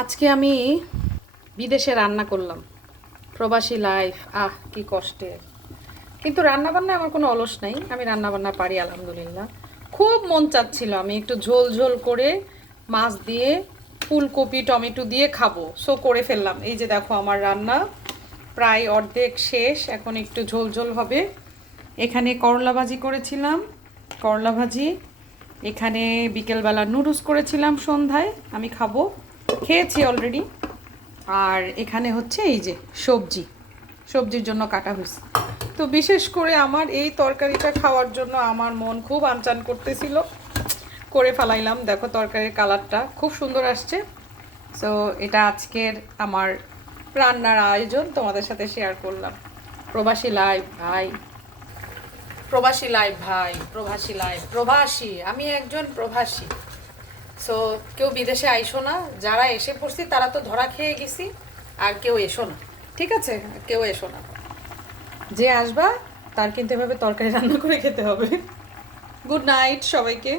আজকে আমি বিদেশে রান্না করলাম। প্রবাসী লাইফ, কি কষ্টের। কিন্তু রান্না বান্না আমার কোনো অলস নাই, আমি রান্না বান্না পারি আলহামদুলিল্লাহ। খুব মন চাচ্ছিল আমি একটু ঝোল ঝোল করে মাছ দিয়ে ফুলকপি টমেটো দিয়ে খাবো, সো করে ফেললাম। এই যে দেখো আমার রান্না প্রায় অর্ধেক শেষ, এখন একটু ঝোল ঝোল হবে। এখানে করলা ভাজি করেছিলাম, করলা ভাজি। এখানে বিকেলবেলা নুডলস করেছিলাম সন্ধ্যায়, আমি খাবো, খেয়েছি অলরেডি। আর এখানে হচ্ছে এই যে সবজি, সবজির জন্য কাটা হয়েছে। তো বিশেষ করে আমার এই তরকারিটা খাওয়ার জন্য আমার মন খুব আনচান করতেছিল, করে ফেলাইলাম। দেখো তরকারির কালারটা খুব সুন্দর আসছে। সো এটা আজকের আমার রান্নার আয়োজন তোমাদের সাথে শেয়ার করলাম। প্রবাসী লাইফ ভাই, প্রবাসী লাইফ ভাই, প্রবাসী লাইফ, প্রবাসী, আমি একজন প্রবাসী। সো কেউ বিদেশে আইসো না, যারা এসে পড়ছি তারা তো ধরা খেয়ে গেছি। আর কেউ এসো না, ঠিক আছে? কেউ এসো না, যে আসবা তার কিন্তু এভাবে তরকারি রান্না করে খেতে হবে। গুড নাইট সবাইকে।